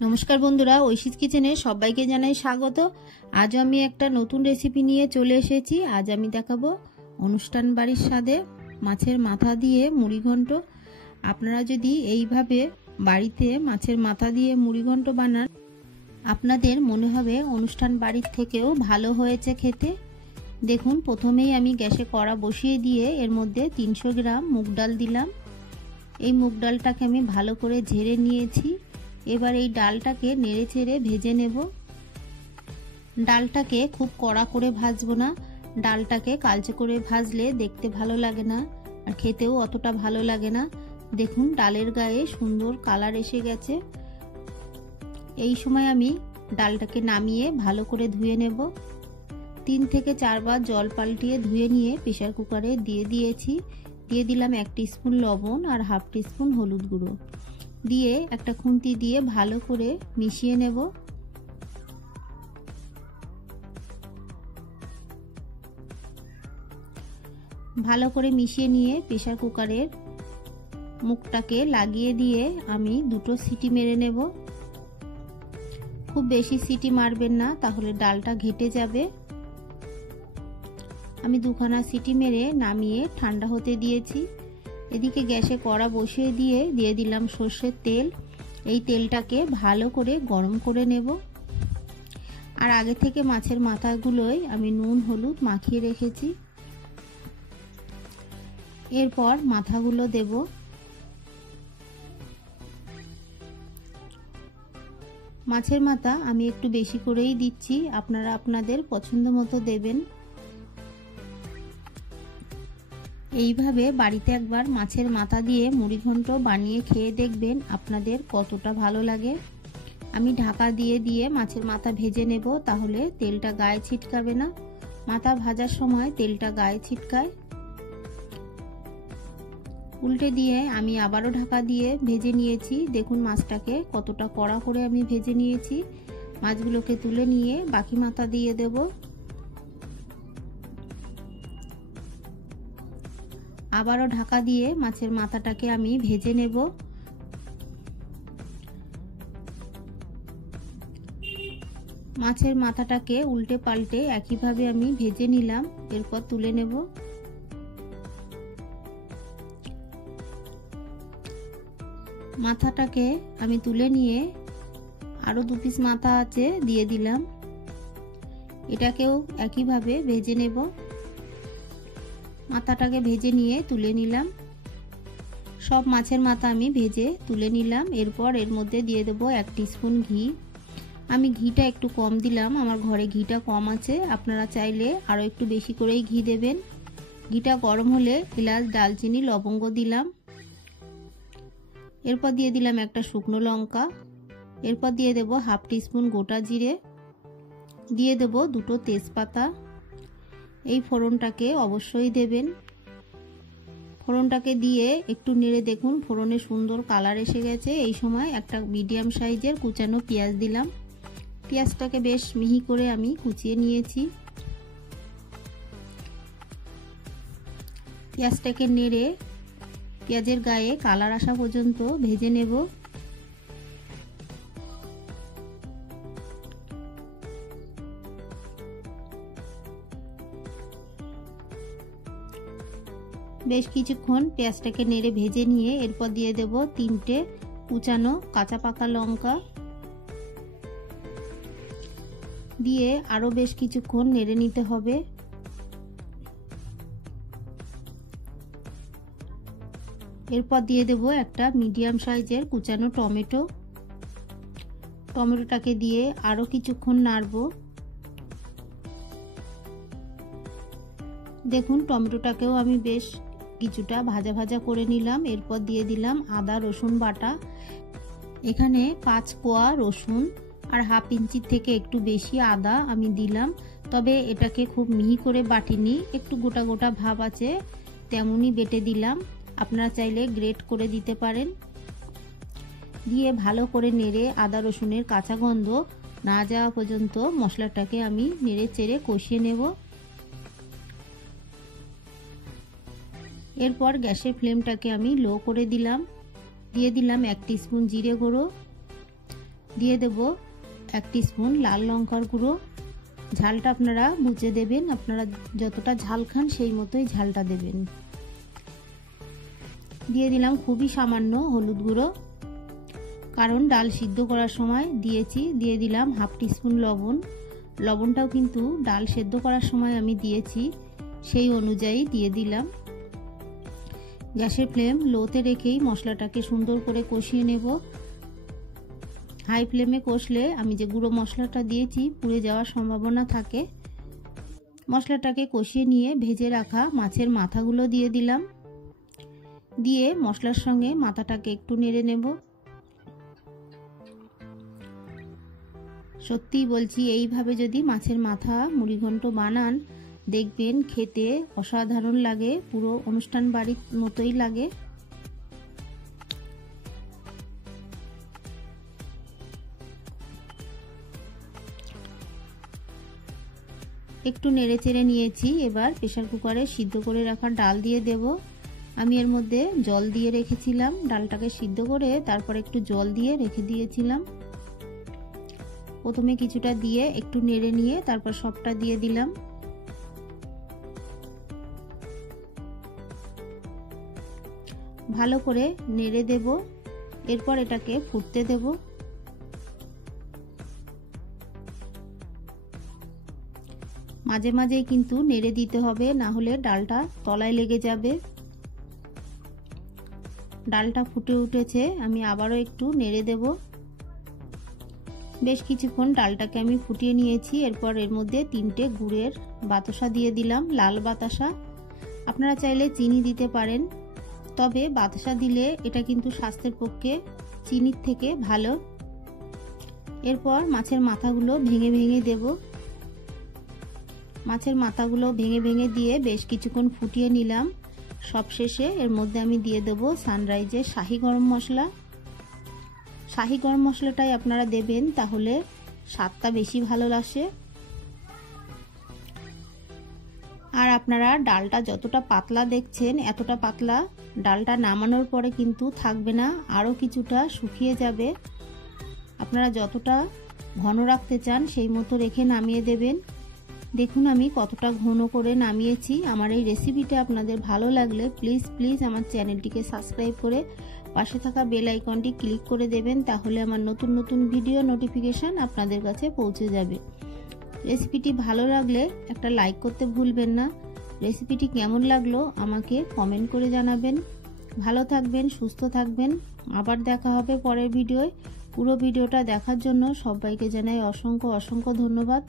নমস্কার বন্ধুরা, ঐশীজ কিচেনে সবাইকে জানাই স্বাগত। আজ আমি একটা নতুন রেসিপি নিয়ে চলে এসেছি। আজ আমি দেখাবো অনুষ্ঠান বাড়ির স্বাদে মাছের মাথা দিয়ে মুড়িঘণ্ট। আপনারা যদি এইভাবে বাড়িতে মাছের মাথা দিয়ে মুড়িঘণ্ট বানান, আপনাদের মনে হবে অনুষ্ঠান বাড়ির থেকেও ভালো হয়েছে খেতে। দেখুন, প্রথমেই আমি গ্যাসে কড়া বসিয়ে দিয়ে এর মধ্যে 300 গ্রাম মুগ ডাল দিলাম। এই মুগ ডালটাকে আমি ভালো করে ঝেড়ে নিয়েছি। এবার এই ডালটাকে নেড়ে চেড়ে ভেজে নেব। ডালটাকে খুব কড়া করে ভাজবো না, ডালটাকে কালচে করে ভাজলে দেখতে ভালো লাগে না আর খেতেও অতটা ভালো লাগে না। দেখুন, ডালের গায়ে সুন্দর কালার এসে গেছে। এই সময় আমি ডালটাকে নামিয়ে ভালো করে ধুয়ে নেব। 3 থেকে 4 বার জল পাল্টিয়ে ধুয়ে নিয়ে প্রেসার কুকারে দিয়ে দিয়েছি। দিয়ে দিলাম 1 টিস্পুন লবণ আর হাফ টিস্পুন হলুদ গুঁড়ো দিয়ে একটা খুন্তি দিয়ে ভালো করে মিশিয়ে নেব। ভালো করে মিশিয়ে নিয়ে প্রেসার কুকারের মুখটাকে লাগিয়ে দিয়ে আমি 2টো সিটি মেরে নেব। খুব বেশি সিটি মারবেন না, তাহলে ডালটা ঘেটে যাবে। আমি 2খানা সিটি মেরে নামিয়ে ঠান্ডা হতে দিয়েছি। এদিকে গ্যাসে কড়া বসিয়ে দিয়ে দিলাম সর্ষের তেল। এই তেলটাকে ভালো করে গরম করে নেব। আর আগে থেকে মাছের মাথাগুলোই আমি নুন হলুদ মাখিয়ে রেখেছি। এরপর মাথাগুলো দেব। মাছের মাথা আমি একটু বেশি করেই দিচ্ছি, আপনারা আপনাদের পছন্দ মতো দেবেন। এইভাবে বাড়িতে একবার মাছের মাথা দিয়ে মুড়িঘণ্ট বানিয়ে খেয়ে দেখবেন আপনাদের কতটা ভালো লাগে। আমি ঢাকা দিয়ে মাছের মাথা ভেজে নেব, তাহলে তেলটা গায়ে ছিটকাবে না। মাথা ভাজার সময় তেলটা গায়ে ছিটকায়। উল্টে দিয়ে আমি আবারও ঢাকা দিয়ে ভেজে নিয়েছি। দেখুন, মাছটাকে কতটা কড়া করে আমি ভেজে নিয়েছি। মাছগুলোকে তুলে নিয়ে বাকি মাথা দিয়ে দেব। আবারও ঢাকা দিয়ে মাছের মাথাটাকে আমি ভেজে নেব। মাছের মাথাটাকে উল্টে পাল্টে একইভাবে আমি ভেজে নিলাম। এরপর তুলে নেব। মাথাটাকে আমি তুলে নিয়ে আরো 2 পিস মাথা আছে দিয়ে দিলাম। এটাকেও একইভাবে ভেজে নেব। মাথাটাকে ভেজে নিয়ে তুলে নিলাম। সব মাছের মাথা আমি ভেজে তুলে নিলাম। এরপর এর মধ্যে দিয়ে দেব 1 টিস্পুন ঘি। আমি ঘিটা একটু কম দিলাম, আমার ঘরে ঘিটা কম আছে। আপনারা চাইলে আরো একটু বেশি করেই ঘি দেবেন। ঘিটা গরম হলে এলাচ দালচিনি লবঙ্গ দিলাম। এরপর দিয়ে দিলাম একটা শুকনো লঙ্কা। এরপর দিয়ে দেব হাফ টিস্পুন গোটা জিরে, দিয়ে দেব 2টো তেজপাতা। এই ফোড়নটাকে অবশ্যই দেবেন। ফোড়নটাকে দিয়ে একটু নেড়ে দেখুন ফোড়নে সুন্দর কালার এসে গেছে। এই সময় একটা মিডিয়াম সাইজের কুচানো পেঁয়াজ দিলাম। পেঁয়াজটাকে বেশ মিহি করে আমি কুচিয়ে নিয়েছি। পেঁয়াজটাকে নেড়ে পেঁয়াজের গায়ে কালার আসা পর্যন্ত ভেজে নেব। বেশ কিছুক্ষণ পেঁয়াজটাকে নেড়ে ভেজে নিয়ে এরপর দিয়ে দেব 3টে কুচানো কাঁচা পাকা লঙ্কা দিয়ে আরো বেশ কিছুক্ষণ নেড়ে নিতে হবে। এরপর দিয়ে দেব একটা মিডিয়াম সাইজের কুচানো টমেটো। টমেটোটাকে দিয়ে আরো কিছুক্ষণ নাড়বো। দেখুন, টমেটোটাকেও আমি বেশ কিছুটা ভাজা ভাজা করে নিলাম। এরপর দিয়ে দিলাম আদা রসুন বাটা। এখানে 5 কোয়া রসুন আর হাফ ইঞ্চির থেকে একটু বেশি আদা আমি দিলাম। তবে এটাকে খুব মিহি করে বাটিনি, একটু গোটা গোটা ভাব আছে তেমনই বেটে দিলাম। আপনারা চাইলে গ্রেট করে দিতে পারেন। দিয়ে ভালো করে নেড়ে আদা রসুনের কাঁচা গন্ধ না যাওয়া পর্যন্ত মশলাটাকে আমি নেড়ে চেড়ে কষিয়ে নেব। এরপর গ্যাসের ফ্লেমটাকে আমি লো করে দিলাম। দিয়ে দিলাম 1 টিস্পুন জিরে গুঁড়ো, দিয়ে দেব 1 টিস্পুন লাল লঙ্কার গুঁড়ো। ঝালটা আপনারা বুঝে দেবেন, আপনারা যতটা ঝাল খান সেই মতোই ঝালটা দেবেন। দিয়ে দিলাম খুবই সামান্য হলুদ গুঁড়ো, কারণ ডাল সিদ্ধ করার সময় দিয়েছি। দিয়ে দিলাম 1/2 টিস্পুন লবণ। লবণটাও কিন্তু ডাল সেদ্ধ করার সময় আমি দিয়েছি, সেই অনুযায়ী দিয়ে দিলাম। গ্যাসের ফ্লেম লোতে রেখেই মশলাটাকে সুন্দর করে কষিয়ে নেব। হাই ফ্লেমে কষলে আমি যে গুঁড়ো মশলাটা দিয়েছি পুড়ে যাওয়ার সম্ভাবনা থাকে। মশলাটাকে কষিয়ে নিয়ে ভেজে রাখা মাছের মাথাগুলো দিয়ে দিলাম। দিয়ে মশলার সঙ্গে মাথাটাকে একটু নেড়ে নেব। সত্যিই বলছি, এইভাবে যদি মাছের মাথা মুড়িঘণ্ট বানান দেখবেন খেতে অসাধারণ লাগে, পুরো অনুষ্ঠান বাড়ির মতোই লাগে। একটু নেড়ে চেড়ে নিয়েছি। এবার প্রেসার কুকারে সিদ্ধ করে রাখা ডাল দিয়ে দেব। আমি এর মধ্যে জল দিয়ে রেখেছিলাম, ডালটাকে সিদ্ধ করে তারপর একটু জল দিয়ে রেখে দিয়েছিলাম। প্রথমে কিছুটা দিয়ে একটু নেড়ে নিয়ে তারপর সবটা দিয়ে দিলাম। ভালো করে নেড়ে দেব। এরপর এটাকে ফুটতে দেব। মাঝে মাঝেই কিন্তু নেড়ে দিতে হবে, না হলে ডালটা তলায় লেগে যাবে। ডালটা ফুটে উঠেছে, আমি আবারও একটু নেড়ে দেব। বেশ কিছুক্ষণ ডালটাকে আমি ফুটিয়ে নিয়েছি। এরপর এর মধ্যে 3টে গুড়ের বাতাসা দিয়ে দিলাম, লাল বাতাসা। আপনারা চাইলে চিনি দিতে পারেন, তবে বাতাসা দিলে এটা কিন্তু স্বাস্থ্যের পক্ষে চিনির থেকে ভালো। এরপর মাছের মাথাগুলো ভেঙে ভেঙে দেব। মাছের মাথাগুলো ভেঙে ভেঙে দিয়ে বেশ কিছুক্ষণ ফুটিয়ে নিলাম। সবশেষে এর মধ্যে আমি দিয়ে দেব সানরাইজের শাহি গরম মশলা। শাহি গরম মশলাটাই আপনারা দেবেন, তাহলে স্বাদটা বেশি ভালো আসে। আর আপনারা ডালটা যতটা পাতলা দেখছেন, এতটা পাতলা ডালটা নামানোর পরে কিন্তু থাকবে না, আরও কিছুটা শুকিয়ে যাবে। আপনারা যতটা ঘন রাখতে চান সেই মতো রেখে নামিয়ে দেবেন। দেখুন আমি কতটা ঘন করে নামিয়েছি। আমার এই রেসিপিটা আপনাদের ভালো লাগলে প্লিজ আমার চ্যানেলটিকে সাবস্ক্রাইব করে পাশে থাকা বেল আইকনটি ক্লিক করে দেবেন, তাহলে আমার নতুন নতুন ভিডিও নোটিফিকেশান আপনাদের কাছে পৌঁছে যাবে। রেসিপিটি ভালো লাগলে একটা লাইক করতে ভুলবেন না। রেসিপিটি কেমন লাগলো আমাকে কমেন্ট করে জানাবেন। ভালো থাকবেন, সুস্থ থাকবেন। আবার দেখা হবে পরের ভিডিওয়। পুরো ভিডিওটা দেখার জন্য সবাইকে জানাই অসংখ্য ধন্যবাদ।